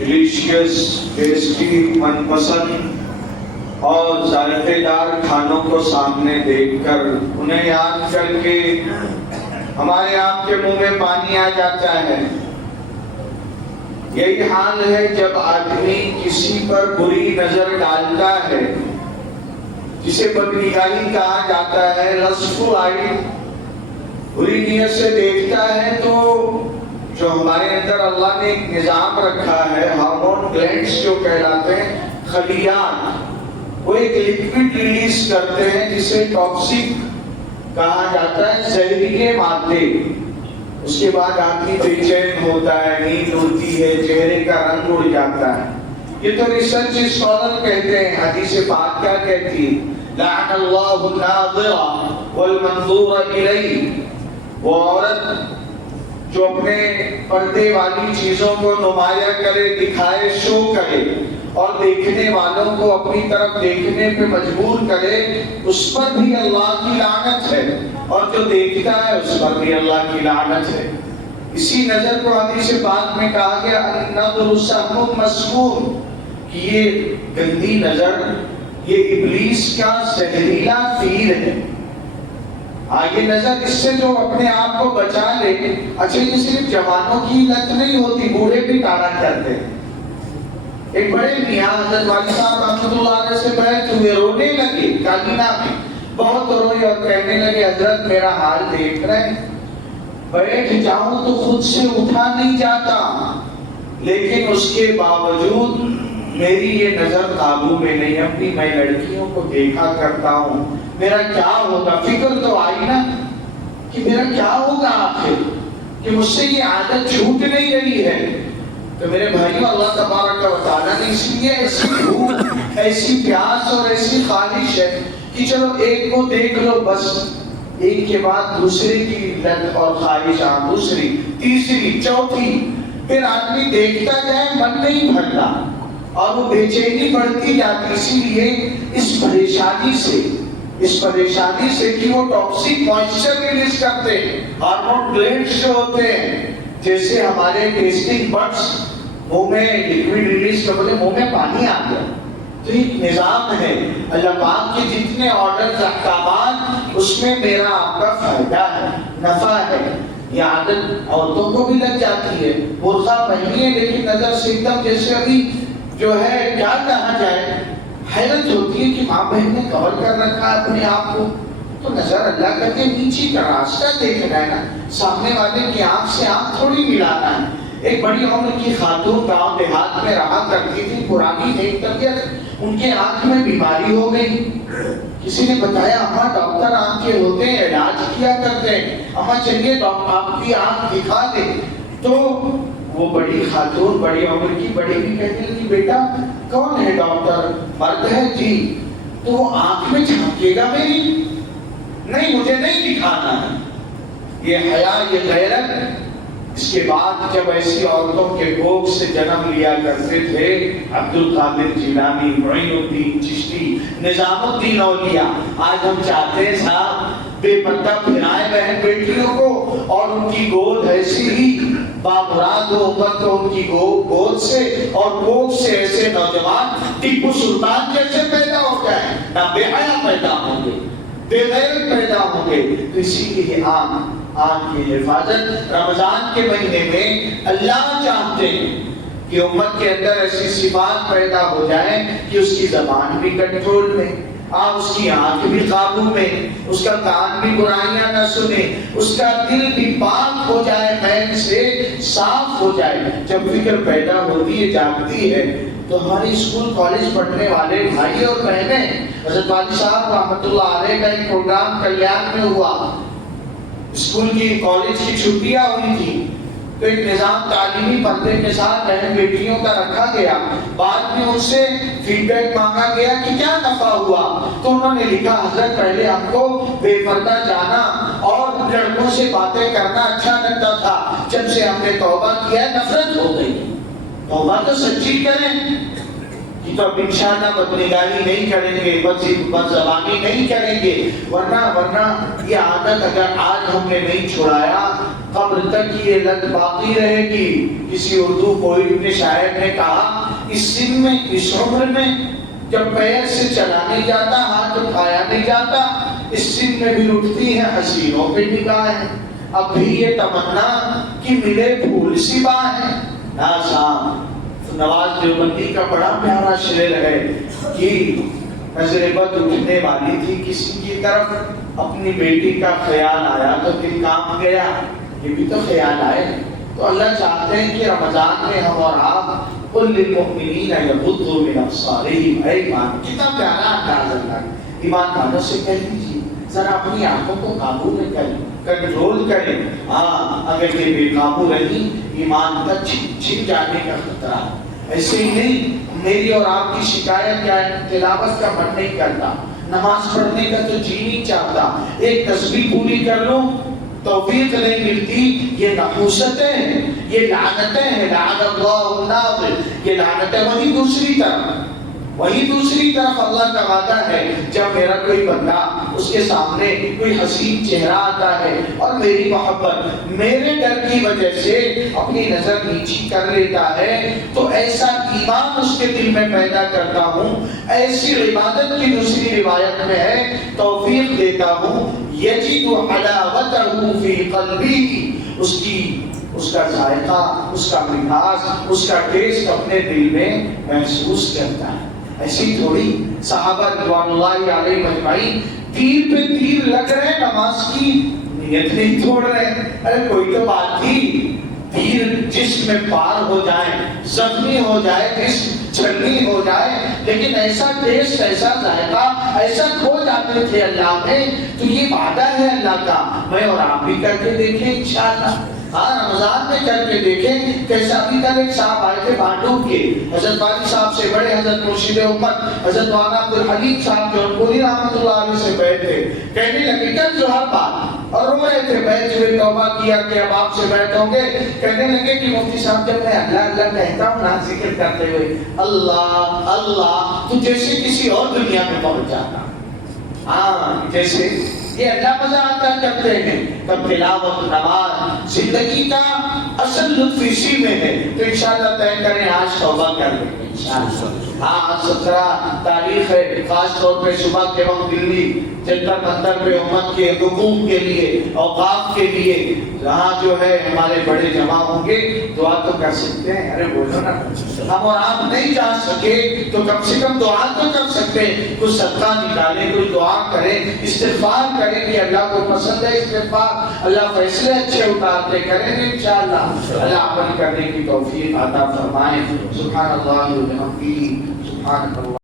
Delicious tasty من پسند اور ذائقے دار کھانوں کو سامنے دیکھ کر انہیں یاد کر کے ہمارے آپ کے منہ میں پانی آ جاتا ہے۔ یہی حال ہے جب آدمی کسی پر بری نظر ڈالتا ہے، جسے بدنگاہی کہا جاتا ہے، لسفو آئی، بری نیت سے دیکھتا ہے، تو جو ہمارے اندر اللہ نے ایک نظام رکھا ہے، ہارمون گلینڈز جو کہلاتے ہیں، خلیات، وہ ایک لیکوڈ ریلیز کرتے ہیں جسے ٹاکسک کہا جاتا ہے، زہریلے مادے۔ اس کے بعد آدمی بے چین ہوتا ہے، نیند اڑتی ہے، چہرے کا رنگ اڑ جاتا ہے۔ یہ تو ریسرچ اسکالر کہتے ہیں، حدیث پاک کیا کہتی ہے؟ لعن اللہ الناظر والمنظور الیہ، وہ عورت جو اپنے پردے والی چیزوں کو نمایاں کرے، دکھائے، شو کرے اور دیکھنے والوں کو اپنی طرف دیکھنے پہ مجبور کرے، اس پر بھی اللہ کی لعنت ہے، اور جو دیکھتا ہے اس پر بھی اللہ کی لعنت ہے۔ اسی نظر کو حدیث پاک میں کہا گیا النظر سهم مسموم، کہ یہ گندی نظر یہ ابلیس کا زہریلا تیر ہے۔ یہ نظر اس سے جو اپنے آپ کو بچا لے، اچھا یہ صرف جوانوں کی لت نہیں ہوتی، بوڑھے بھی ٹاڑا کرتے ہیں۔ ایک بڑے میاں حضرت والی صاحب رحمۃ اللہ علیہ سے بیعت ہوئے، رونے لگے کابینہ میں، بہت روئے اور کہنے لگے حضرت میرا حال دیکھ رہے ہیں، بیٹھ جاؤں تو خود سے اٹھا نہیں جاتا، لیکن اس کے باوجود میری یہ نظر قابو میں نہیں، اپنی میں لڑکیوں کو دیکھا کرتا ہوں، میرا کیا ہوگا؟ فکر تو آئی نا کہ میرا کیا ہوگا آخر، کہ مجھ سے یہ عادت چھوٹ نہیں رہی ہے۔ تو میرے بھائیوں، اللہ تبارک و تعالیٰ نے اس لیے ایسی بھوک، ایسی پیاس اور ایسی خواہش ہے کہ چلو ایک کو دیکھ لو، بس ایک کے بعد دوسرے کی لت اور خواہش، دوسری، تیسری، چوتھی، پھر آدمی دیکھتا جائے، من نہیں بھرتا اور وہ بے چینی بڑھتی جاتی۔ اسی لیے اس پریشانی سے کہ وہ ٹاکسک موئسچر ریلیز کرتے ہیں، ہارمون گلینڈز جو ہوتے ہیں، جیسے ہمارے ٹیسٹنگ بڈس منہ میں لیکوڈ ریلیز کرتے، منہ میں پانی آ گیا، تو ایک نظام ہے اللہ پاک کے جتنے آرڈرز، احکامات، اس میں میرا آپ کا فائدہ ہے، نفع ہے۔ یہ عادت عورتوں کو بھی لگ جاتی ہے، برقع پہنی ہے لیکن نظر سے ایک دم جیسے ابھی جو ہے کیا کہا جائے، حیرت ہوتی ہے کہ ماں بہن نے کور کر رکھا ہے اپنے آپ کو، تو نظر اللہ کر کے نیچے کا راستہ دیکھنا ہے نا، سامنے والے کی آنکھ سے آنکھ تھوڑی ملانا ہے۔ ایک بڑی عمر کی خاتون گاؤں دیہات میں رہا کرتی تھی، پرانی ایک طبیعت، ان کے آنکھ میں بیماری ہو گئی۔ کسی نے بتایا اماں ڈاکٹر آنکھ کے ہوتے ہیں، علاج کیا کرتے ہیں، اماں چلیے ڈاکٹر آپ کی آنکھ دکھا دیں۔ تو وہ بڑی خاتون، بڑی عمر کی بڑی بھی کہنے لگی بیٹا کون ہے ڈاکٹر؟ مرد ہے جی۔ تو وہ آنکھ میں جھانکے گا میری؟ نہیں، مجھے نہیں دکھانا ہے۔ یہ حیا، یہ غیرت۔ اس کے بعد جب ایسی عورتوں کے کوکھ سے جنم لیا کرتے تھے عبد القادر جیلانی، معین الدین چشتی، نظام الدین اولیاء، آج ہم چاہتے ہیں صاحب بے پردہ پھرائے بہن بیٹیوں کو، اور ان کی گود ایسی ہی بامراد ہو، امت تو ان کی گود سے اور کوکھ سے ایسے نوجوان ٹیپو سلطان جیسے پیدا ہو جائیں، نہ بے حیا پیدا ہوں گے، بے غیرت پیدا ہوں گے۔ تو اسی لیے آنکھ کی حفاظت رمضان کے مہینے میں اللہ چاہتے ہیں کہ امت کے اندر ایسی صفات پیدا ہو جائیں کہ اس کی زبان بھی کنٹرول میں، اس کی آنکھ بھی قابو میں، اس کا کان بھی برائیاں نہ سنے، اس کا دل بھی پاک ہو جائے، میل سے صاف ہو جائے۔ جب فکر پیدا ہوتی ہے، جاگتی ہے، تو ہمارے اسکول کالج پڑھنے والے بھائی اور بہنیں، حضرت والی صاحب رحمۃ اللہ علیہ کا ایک پروگرام کلیان میں ہوا، اسکول کی کالج کی چھٹیاں ہوئی تھی، تو ایک نظام تعلیمی پردے کے ساتھ بہن بیٹیوں کا رکھا گیا۔ بعد میں ان سے فیڈ بیک مانگا گیا کہ کیا نفع ہوا، تو انہوں نے لکھا حضرت پہلے ہم کو بے پردہ جانا اور لڑکوں سے باتیں کرنا اچھا لگتا تھا، جب سے ہم نے توبہ کیا نفرت ہو گئی۔ توبہ تو سچی کریں کہ تو اب انشاءاللہ بدنگاہی نہیں کریں گے، بد زبانی نہیں کریں گے، ورنہ یہ عادت اگر آج ہم نے نہیں چھڑایا قبر تک یہ لت باقی رہے گی۔ کسی اردو پوئٹ نے شاعر نے کہا اس سن میں اس عمر میں جب پیر سے چلا نہیں جاتا ہاتھ اٹھایا نہیں جاتا اس سن میں بھی اٹھتی ہیں حسینوں پہ نگاہیں، اب بھی یہ تمنا کہ ملے پھول سی باہیں۔ نواز دیوبندی کا بڑا پیارا شعر ہے کہ نظر بد اٹھنے والی تھی کسی کی طرف، اپنی بیٹی کا خیال آیا تو دل کام گیا، یہ بھی تو خیال آئے۔ تو اللہ چاہتے ہیں کہ رمضان میں ہم اور آپ قل للمؤمنین یغضوا من ابصارہم، اے ایمان، کتنا پیارا انداز اللہ، ایمان والوں سے کہہ دیجیے ذرا اپنی آنکھوں کو قابو میں کریں، کنٹرول کریں۔ ہاں اگر یہ بے قابو رہی ایمان کا چھن جانے کا خطرہ۔ ایسے ہی نہیں، میری اور آپ کی شکایت کیا ہے؟ تلاوت کا من نہیں کرتا، نماز پڑھنے کا تو جی نہیں چاہتا، ایک تسبیح پوری کر لوں توفیق نہیں ملتی۔ یہ نحوستیں، یہ لعنتیں ہیں، لعن اللہ الناظر، یہ لعنتیں وہی دوسری طرف اللہ کا وعدہ ہے جب میرا کوئی بندہ اس کے سامنے کوئی حسین چہرہ آتا ہے اور میری محبت میرے ڈر کی وجہ سے اپنی نظر نیچی کر لیتا ہے تو ایسا ایمان اس کے دل میں پیدا کرتا ہوں، ایسی عبادت کی دوسری روایت میں ہے توفیق دیتا ہوں، یجد حلاوتہ فی قلبی، اس کا ذائقہ، اس کا مٹھاس، اس کا ٹیسٹ اپنے دل میں محسوس کرتا ہے۔ ایسی تھوڑی صحابہ رضوان اللہ علیہ مجمعین تیر پہ تیر لگ رہے نماز کی نیت نہیں چھوڑ رہے۔ ارے کوئی تو بات تھی، تیر جسم میں پار ہو جائے، زخمی ہو جائے، جسم چھلنی ہو جائے، لیکن ایسا ٹیسٹ، ایسا ذائقہ، ایسا کھو جاتے تھے اللہ میں۔ تو یہ وعدہ ہے اللہ کا، میں اور آپ بھی کر کے دیکھیں انشاءاللہ۔ ہاں رمضان میں کر کے دیکھیں کیسا۔ ابھی کل ایک صاحب آئے تھے بانڈوب کے، حضرت والی صاحب سے بڑے، حضرت مرشد امت حضرت مولانا عبدالحلیم صاحب جو پوری رحمۃ اللہ علیہ سے بیٹھے، کہنے لگے کل جو ہر بات اور رو رہے تھے، بیٹھ ہوئے توبہ کیا کہ اب آپ سے بیٹھ ہوں گے۔ کہنے لگے کہ مفتی صاحب جب میں اللہ اللہ کہتا ہوں نا ذکر کرتے ہوئے اللہ اللہ تو جیسے کسی اور دنیا میں پہنچ جاتا۔ ہاں جیسے یہ اللہ مزہ آتا کرتے ہیں، تب تلاوت نماز زندگی کا اصل لطف اسی میں ہے۔ تو انشاءاللہ طے کریں آج توبہ کر لیں گے انشاءاللہ۔ ہاں 17 تاریخ ہے، خاص طور پہ صبح کے وقت دلی جنتر منتر پہ امت کے حقوق کے لیے، اوقاف کے لیے جہاں جو ہے ہمارے بڑے جمع ہوں گے، دعا تو کر سکتے ہیں۔ ارے بولو نا، ہم اور آپ نہیں جا سکے تو کم سے کم دعا تو کر سکتے ہیں، کچھ صدقہ نکالیں، کچھ دعا کریں، استغفار کریں کہ اللہ کو پسند ہے استغفار، اللہ فیصلے اچھے اتارتے، کریں گے انشاءاللہ۔ اللہ عمل کرنے کی توفیق عطا فرمائے۔ سبحان اللہ و بحمدہ، سبحان اللہ۔